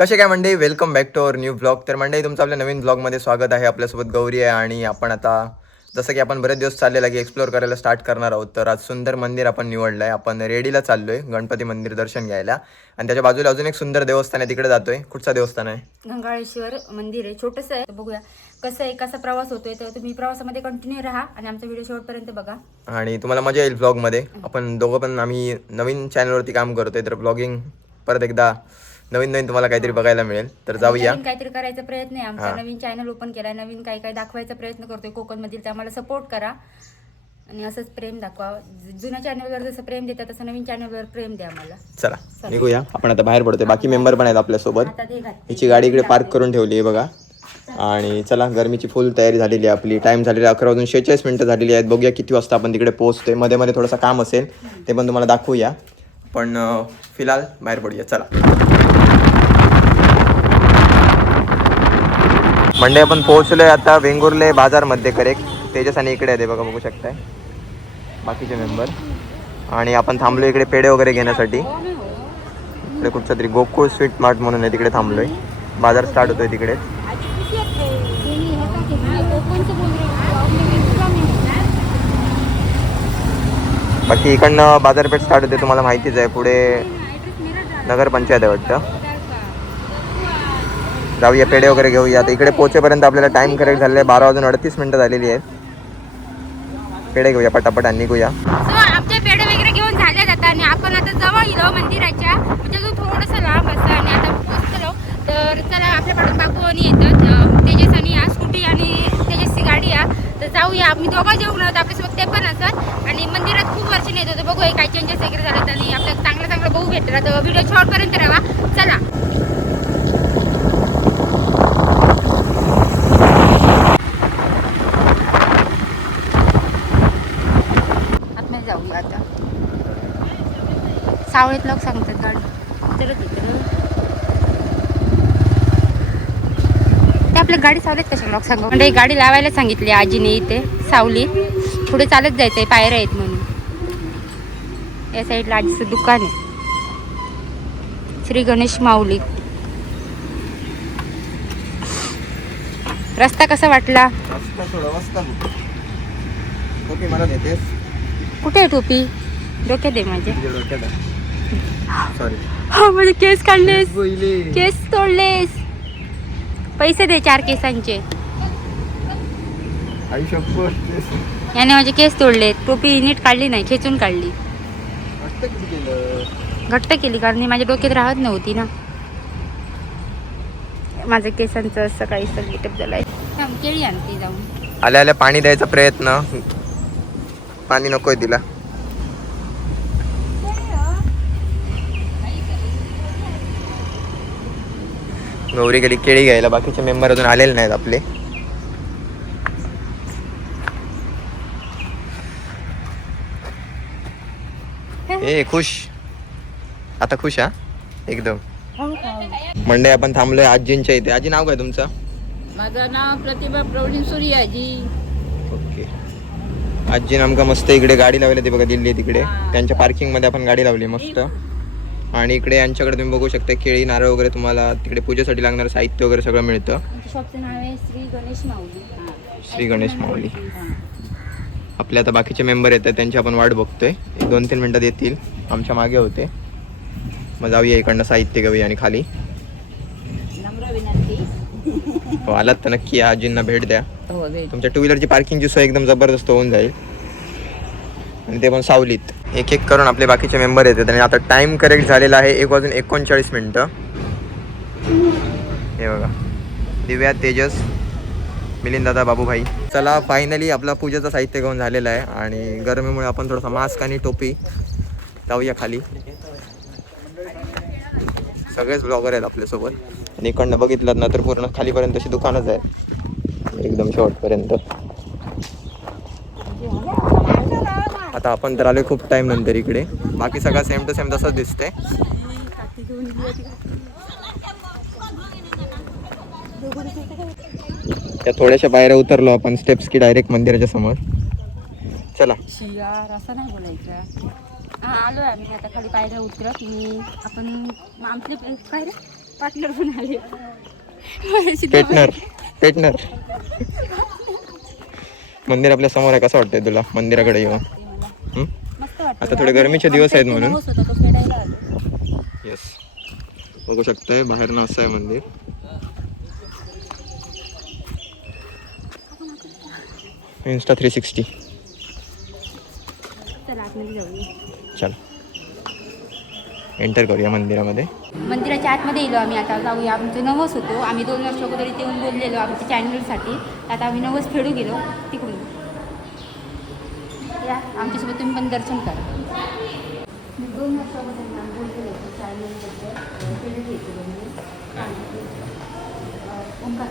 कसे काय मंडळी, welcome back to our new blog. तर मंडळी, तुमचं आपल्या नवीन ब्लॉगमध्ये स्वागत आहे. आपल्यासोबत गौरी आहे आणि आपण आता जसं की आपण बरेच दिवस चाललेला की एक्सप्लोअर करायला स्टार्ट करणार आहोत. तर आज सुंदर मंदिर आपण निवडलं आहे. आपण रेडीला चाललो आहे गणपती मंदिर दर्शन घ्यायला आणि त्याच्या बाजूला अजून एक सुंदर देवस्थान आहे, तिकडे जातोय. कुठचं देवस्थान आहे? घंगाळेश्वर मंदिर आहे, छोटंसं आहे. बघूया कसं आहे, कसा प्रवास होतोय. तर तुम्ही प्रवासामध्ये कंटिन्यू राहा आणि आमचा व्हिडिओ शेवटपर्यंत बघा आणि तुम्हाला मजा येईल ब्लॉगमध्ये. आपण दोघं पण आम्ही नवीन चॅनलवरती काम करतोय, तर ब्लॉगिंग परत एकदा नवीन नवीन तुम्हाला काहीतरी बघायला मिळेल. तर जाऊया. नवीन काहीतरी करायचा प्रयत्न आहे आमचा. नवीन चॅनल ओपन केलाय, नवीन काही काही दाखवायचा प्रयत्न करतोय कोकणमधील. तर आम्हाला सपोर्ट करा आणि असंच प्रेम दाखवा. जुन्या चॅनलवर जसं प्रेम देतात तसं नवीन चॅनलवर प्रेम द्या आम्हाला. चला निघूया, आपण आता बाहेर पडतोय. बाकी मेंबर पण आहेत आपल्यासोबत. आता ते घातले. हिची गाडी इकडे पार्क करून ठेवली आहे बघा. आणि चला, गरमीची फुल तयारी झालेली आहे आपली. टाइम झालेला 11:46 झालेली आहेत. बघूया किती वाजता आपण तिकडे पोहोचतोय. मध्ये मध्ये थोडंसं काम असेल ते पण तुम्हाला दाखवूया, पण फिलहाल बाहेर पडूया. चला मंडे, आपण पोहोचलोय आता वेंगुर्ले बाजारमध्ये. करेक्ट तेजस आणि इकडे आहे बघा, बघू शकताय बाकीचे मेंबर. आणि आपण थांबलो इकडे पेढे वगैरे घेण्यासाठी. इकडे कुठचं तरी गोकुळ स्वीट मार्ट म्हणून आहे, तिकडे थांबलोय. बाजार स्टार्ट होतोय तिकडे. बाकी इकडनं बाजारपेठ स्टार्ट होते, तुम्हाला माहितीच आहे. पुढे नगरपंचायत आहे वाटतं. जाऊया, पेढे वगैरे घेऊया. आता इकडे पोहोचेपर्यंत आपल्याला टाइम करेक्ट झालेला आहे 12:38 झालेली आहेत. पेढे घेऊया पटापट आणि निघूया. आमचे पेढे वगैरे घेऊन झाले जातात आणि आपण आता जवळ गेलो मंदिराच्या, म्हणजे अजून थोडंसं लांब असतं आणि आता पोहोचलो. तर चला, आपल्या पाठून काकू आणि येतात, तेजस आणि या स्कूटी आणि तेजसची गाडी आहे. तर जाऊया, आम्ही दोघं जेवण आहोत, आपल्यासोबत ते पण असत. आणि मंदिरात खूप वर्ष येत होतं, बघूया काय चेंजेस वगैरे झालेत आणि आपल्याला चांगलं चांगलं बघू भेटलं. तर व्हिडिओ शॉर्टपर्यंत राहा. चला आतमध्ये जाऊया. आता सावळीत लोक सांगतात गाडी तिकडं तिकडं. ते आपल्या गाडी सावलीत कशा लोक सांगू. म्हणजे गाडी लावायला सांगितली आजीने इथे सावलीत. पुढे चालत जायचंय, पायऱ्या आहेत म्हणून. या साईडला आजीचं दुकान आहे, श्री गणेश माऊली. रस्ता कसा वाटला? कुठे आहे टोपी? डोक्यात आहे माझे. हो, म्हणजे केस काढलेस, केस तोडलेस. पैसे दे 4 केसांचे. याने माझे केस तोडले. टोपी नीट काढली नाही, खेचून काढली. घट्ट केली कारण माझ्या डोक्यात राहत नव्हती ना. माझ्या केसांचं असं काही गेटअप झालंय. केळी आणते जाऊन. आल्या आल्या पाणी द्यायचा प्रयत्न. पाणी नकोय तिला. गौरी गेली केळी घ्यायला. बाकीचे मेंबर अजून आलेले नाहीत आपले. ए खुश, आता खुश हा एकदम. मंडे, आपण थांबलोय आजींच्या इथे. आजी, नाव काय तुमचं? माझं नाव प्रतिभा प्रवीण सूर्याजी. ओके. आजी आमका मस्त इकडे गाडी लावली ती बघा, दिल्ली तिकडे त्यांच्या पार्किंग मध्ये आपण गाडी लावली मस्त. आणि इकडे यांच्याकडे तुम्ही बघू शकता केळी, नारळ वगैरे, तुम्हाला तिकडे पूजेसाठी लागणारं साहित्य वगैरे सगळं मिळतं. शॉपचं नाव आहे श्री गणेश माऊली. श्री गणेश माऊली. आपले आता बाकीचे मेंबर येतात, त्यांची आपण वाट बघतोय. 2-3 मिनिटात येतील, आमच्या मागे होते. मग जाऊया, इकडनं साहित्य घेऊया आणि खाली. नम्र विनंती. हो, आलात तर नक्की या, आजींना भेट द्या. हो, तुमच्या 2 व्हीलरची पार्किंगची सोय एकदम जबरदस्त होऊन जाईल आणि ते पण सावलीत. एक एक करून आपले बाकीचे मेंबर येतात आणि आता टाइम करेक्ट झालेला आहे 1:39. हे बघा, दिव्या, तेजस, मिलिंद दादा, बाबूभाई. चला, फायनली आपला पूजेचं साहित्य घेऊन झालेलं आहे आणि गरमीमुळे आपण थोडासा मास्क आणि टोपी. जाऊया खाली. सगळेच ब्लॉगर आहेत आपल्यासोबत आणि इकडनं बघितलं ना तर पूर्ण खालीपर्यंत अशी दुकानच आहे एकदम शेवटपर्यंत. आता आपण तर आलोय खूप टाइम नंतर इकडे. बाकी सगळं सेम टू सेम तसंच दिसते. त्या थोड्याशा पायऱ्या उतरलो आपण स्टेप्स की डायरेक्ट मंदिराच्या समोर. चला. शियार असं नाही बोलायचं. आलोय आम्ही आता खाली पायऱ्या उतरत. मी आपण आमचे काय रे पार्टनर पण आले पेटनर मंदिर आपल्या समोर आहे. कसं वाटतंय तुला मंदिराकडे येऊन? मस्त वाटतं. आता थोडे गरमीचे दिवस आहेत म्हणून. नवस होता तो फेडायला आलो. येस, बघू शकताय बाहेरनं असं आहे मंदिर. Insta 360. चला आतमध्ये जाऊया. चल एंटर करूया मंदिरामध्ये. मंदिराच्या आतमध्ये येलो आम्ही. आता जाऊया. आमचं नवस होतो. आम्ही 2 वर्ष अगोदर इथे येऊन बोललेलो आमच्या चॅनलसाठी. आता आम्ही नवस फेडू गेलो तिकडून. या आमच्यासोबत तुम्ही पण दर्शन करा. 2 वर्ष अगोदर आम्ही बोललेलो चॅनलबद्दल फेडू घेतो ओंकार.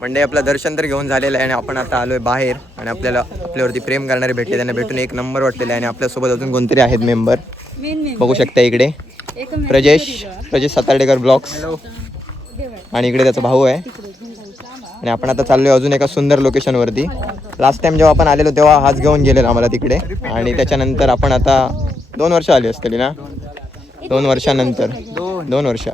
म्हणजे आपलं दर्शन तर घेऊन झालेलं आहे आणि आपण आता आलोय बाहेर आणि आपल्यावरती प्रेम करणारे भेटले. त्यांना भेटून एक नंबर वाटलेला आहे आणि आपल्यासोबत अजून कोणतरी आहेत मेंबर. बघू शकता इकडे प्रजेश सातार्डेकर ब्लॉग्स आणि इकडे त्याचा भाऊ आहे. आणि आपण आता चाललोय अजून एका सुंदर लोकेशनवरती. लास्ट टाइम जेव्हा आपण आलेलो तेव्हा हाच घेऊन गेलेला आम्हाला तिकडे. आणि त्याच्यानंतर आपण आता 2 वर्ष आली असतील ना. 2 वर्षानंतर 2 वर्ष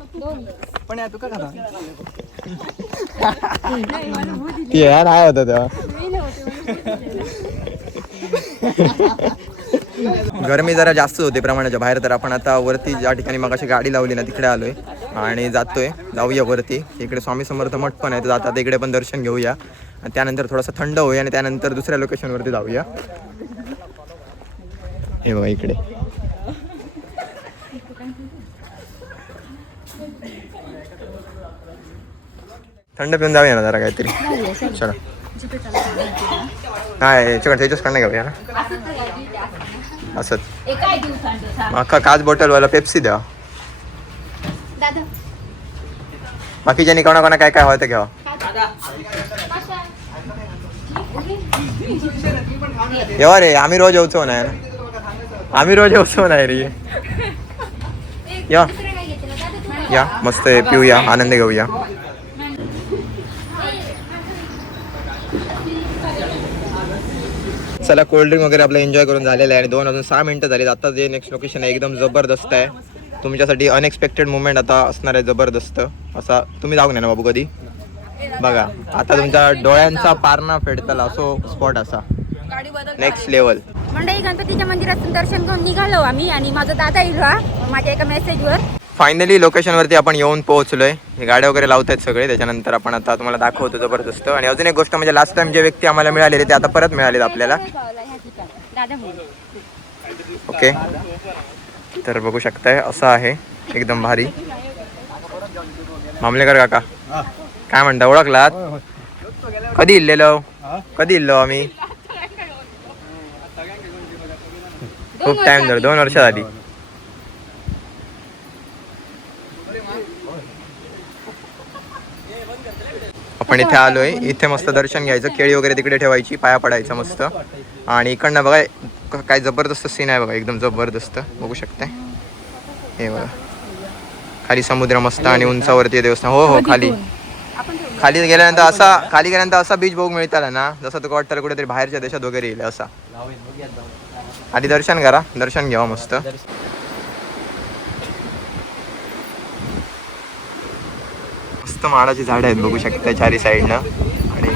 ती यार आहे होता तेव्हा. गरमी जरा जास्त होते प्रमाणाच्या बाहेर. तर आपण आता वरती ज्या ठिकाणी मग अशी गाडी लावली ना तिकडे आलोय आणि जाऊया वरती. इकडे स्वामी समर्थ मठ पण आहे. तर आता इकडे पण दर्शन घेऊया आणि त्यानंतर थोडासा थंड होऊया आणि त्यानंतर दुसऱ्या लोकेशनवरती जाऊया. हे बघा इकडे थंड पिऊन जाऊया ना जरा काहीतरी. चला काय याच्याकडे त्याच्याकडनं घेऊया ना असंच. अख्खा काच बॉटलवाला पेप्सी द्या. बाकीच्या कोणा काय काय हवं ते घ्यावा. येवा रे आम्ही रोज येऊचो नाही ना. आम्ही रोज येऊचो नाही रे. या मस्त पिऊया आनंद घेऊया. चला कोल्ड्रिंक वगैरे आपलं एन्जॉय करून झालेलं आहे आणि 2 अजून 6 मिनिटं झाली. आता जे नेक्स्ट लोकेशन आहे एकदम जबरदस्त आहे. तुमच्यासाठी अनएक्सपेक्टेड मुवमेंट आता असणार आहे जबरदस्त असा. तुम्ही जाऊ ना बाबू कधी बघा. आता तुमच्या डोळ्यांचा पारणा फेडताल असो स्पॉट असा नेक्स्ट लेवल. मंडळी गणपतीच्या मंदिरातून दर्शन घेऊन निघालो आम्ही आणि माझा दादा इल्वा माझ्या एका मेसेजवर. फायनली लोकेशनवरती आपण येऊन पोहोचलोय. हे गाड्या वगैरे लावतायत सगळे. त्याच्यानंतर आपण आता तुम्हाला दाखवतो जबरदस्त. आणि अजून एक गोष्ट म्हणजे लास्ट टाइम जे व्यक्ती आम्हाला मिळालेले ते आता परत मिळालेत आपल्याला. ओके तर बघू शकताय असं आहे एकदम भारी. मामलेकर काका काय म्हणता ओळखलात? कधी इल्लेलो आम्ही खूप टाइम झाला 2 वर्ष झाली. आपण इथे आलोय. इथे मस्त दर्शन घ्यायचं. केळी वगैरे तिकडे ठेवायची पाया पडायचं मस्त. आणि इकडनं बघा काय जबरदस्त सीन आहे बघा एकदम जबरदस्त बघू शकताय. हे बघा खाली समुद्र मस्त आणि उंचावरती देवस्थान. हो खाली गेल्यानंतर असा बीच बघू मिळताला ना जसं तुका वाटतं कुठेतरी बाहेरच्या देशात वगैरे येईल असा. आधी दर्शन करा. दर्शन घ्यावं मस्त. मस्त माडाची झाडं आहेत बघू शकता चारी साईडनं. आणि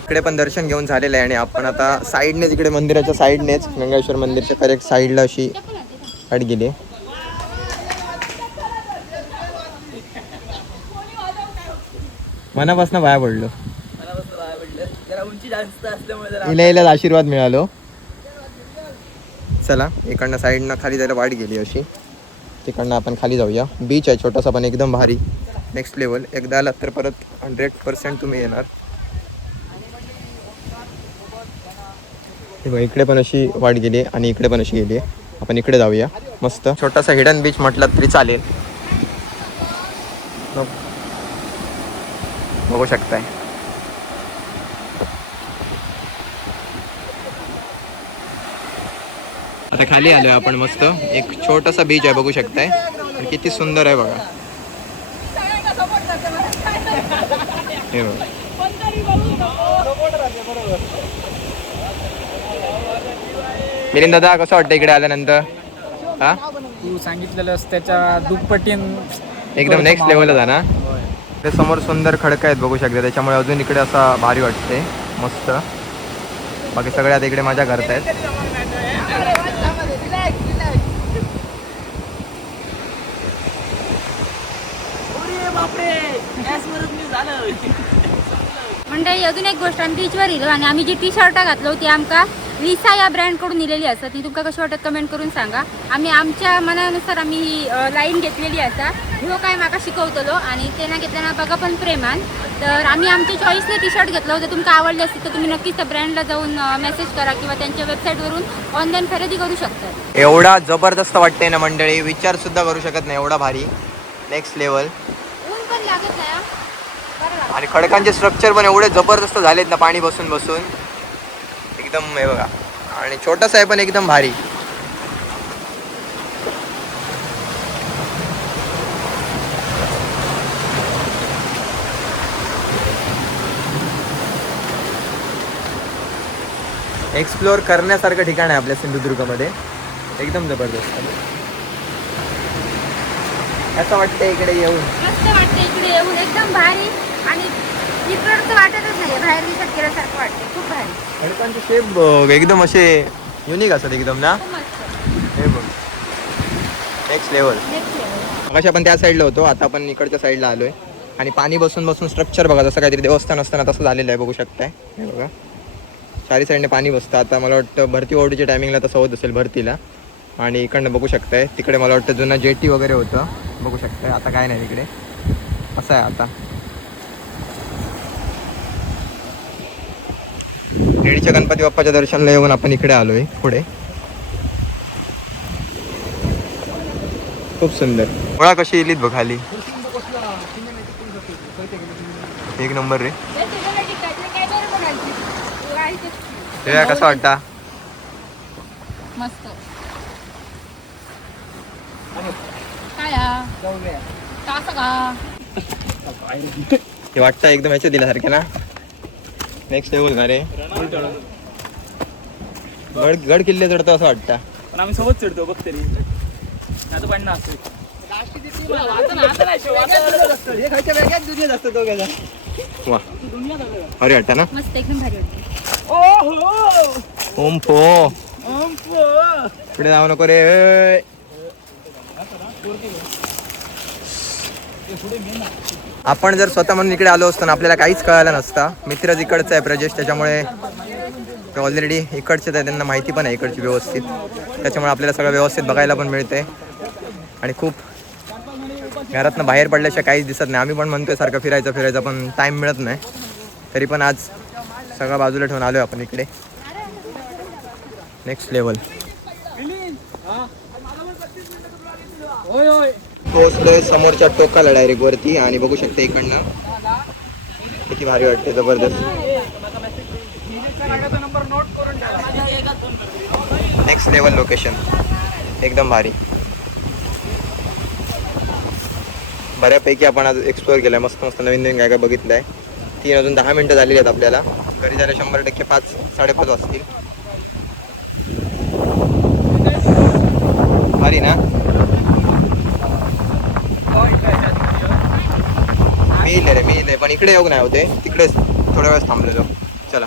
इकडे पण दर्शन घेऊन झालेलं आहे आणि आपण आता साईडनेच इकडे मंदिराच्या साईडनेच गंगाश्वर मंदिरच्या करेक्ट साईडला अशी गाडी गेली. मनापासून बाहेर पडलो. इला आशीर्वाद मिळालो. चला इकडनं साईडनं खाली जायला वाट गेली अशी. तिकडनं आपण खाली जाऊया. बीच आहे छोटासा पण एकदम भारी नेक्स्ट लेवल. एकदा आलात तर परत 100% तुम्ही येणार. इकडे पण अशी वाट गेली आणि इकडे पण अशी गेली. आपण इकडे जाऊया. मस्त छोटासा हिडन बीच म्हटलं तरी चालेल. बघू शकताय आता खाली आलोय आपण मस्त एक छोटासा बीच आहे बघू शकताय आणि किती सुंदर आहे बघा. हे बघा. मिलिंद दादा कसं वाटतं इकडे आल्यानंतर? हा तू सांगितलेलं त्याच्या दुप्पटीन एकदम नेक्स्ट लेवलला जा ना. ते समोर सुंदर खडकं आहेत बघू शकता, त्याच्यामुळे अजून इकडे असा भारी वाटते मस्त. बाकी सगळ्यात इकडे मजा करतायत. मंडळी अजून एक गोष्ट, आम्ही बीचवर येलो आणि आम्ही जी टी शर्ट घातलो ती आमका लिसा या ब्रँडकडून दिलेली असतात. ती तुमका कशी वाटत कमेंट करून सांगा. आम्ही आमच्या मनानुसार आम्ही ही लाईन घेतलेली असा. ह्यो काय माका शिकवतलो आणि ते ना घेतल्याना बघा पण प्रेमान. तर आम्ही आमच्या चॉईसने टी शर्ट घेतलं होतं. तुमका आवडले असतील तर तुम्ही नक्कीच त्या ब्रँडला जाऊन मेसेज करा किंवा त्यांच्या वेबसाईटवरून ऑनलाईन खरेदी करू शकता. एवढा जबरदस्त वाटते ना मंडळी, विचार सुद्धा करू शकत नाही एवढा भारी. Next level. ऊन पण लागत नाही हा. बरं लागतं. आणि खडकांचे स्ट्रक्चर पण एवढे जबरदस्त झालेत ना पाणी बसून बसून एकदम. हे बघा आणि छोटासा आहे पण एकदम भारी. एक्सप्लोअर करण्यासारखं ठिकाण आहे आपल्या सिंधुदुर्गमध्ये, एकदम जबरदस्त. असं वाटतं इकडे येऊन. मस्त वाटते इकडे येऊन, एकदम भारी. आणि इकडचं वाटतच नाही, बाहेर विकत गेल्यासारखं वाटते. खूप भारी. खडकांचे शेप एकदम असे युनिक असतात एकदम ना. खूप मस्त. हे बघ नेक्स्ट लेवल. Next level. मगाशी आपण त्या साईडला होतो, आता आपण इकडच्या साईडला आलोय. आणि पाणी बसून बसून स्ट्रक्चर बघा, जसं काहीतरी देवस्थान असताना तसं झालेलं आहे बघू शकताय. हे बघा चारी साईडने पाणी बसतं. आता मला वाटतं भरती ओढीच्या टायमिंगला तसं होत असेल भरतीला. आणि इकडनं बघू शकताय तिकडे मला वाटतं जुना जेटी वगैरे होतं बघू शकताय. आता काय नाही तिकडे, असं आहे आता. रेडीच्या गणपती बाप्पाच्या दर्शनाला येऊन आपण इकडे आलोय पुढे. खूप सुंदर. गोळा कशी येलीत बघ खाली, एक नंबर रे. हे कसं वाटतं? मस्त. काय हा? तासा का? हे वाटतं एकदम याच्या दिल्यासारखे ना. नेक्स्ट लेवल ना रे. गड किल्ले चढतो असं वाटतं. पण आम्ही सोबत चढतो बघ तरी. आता पण वा भारी वाटतं ना. मस्त एकदम भारी वाटते. ओम फो पुढे जाऊ नको रे. आपण जर स्वतः म्हणून इकडे आलो असतो ना आपल्याला काहीच कळालं नसतं. मित्रच इकडचं आहे प्रजेश, त्याच्यामुळे ऑलरेडी इकडचेच आहे, त्यांना माहिती पण आहे इकडची व्यवस्थित. त्याच्यामुळे आपल्याला सगळं व्यवस्थित बघायला पण मिळते. आणि खूप घरातनं बाहेर पडल्याशिवाय काहीच दिसत नाही. आम्ही पण म्हणतोय सारखं फिरायचं पण टाईम मिळत नाही. तरी पण आज सगळं बाजूला ठेवून आलोय आपण इकडे. Next level. पोहोचलोय समोरच्या टोकाला डायरेक्ट वरती आणि बघू शकता इकडनं किती भारी वाटते, जबरदस्त. नेक्स्ट लेवल लोकेशन एकदम भारी. बऱ्यापैकी आपण आज एक्सप्लोअर केलं आहे. मस्त मस्त नवीन नवीन काय काय बघितलं आहे. 3 अजून 10 मिनटं झालेली आहेत आपल्याला. घरी जायला 100% 5-5:30 वाजतील. भारी ना. मी इले पण इकडे येऊ नाही होते, तिकडेच थोड्या वेळेस थांबलेलो. चला.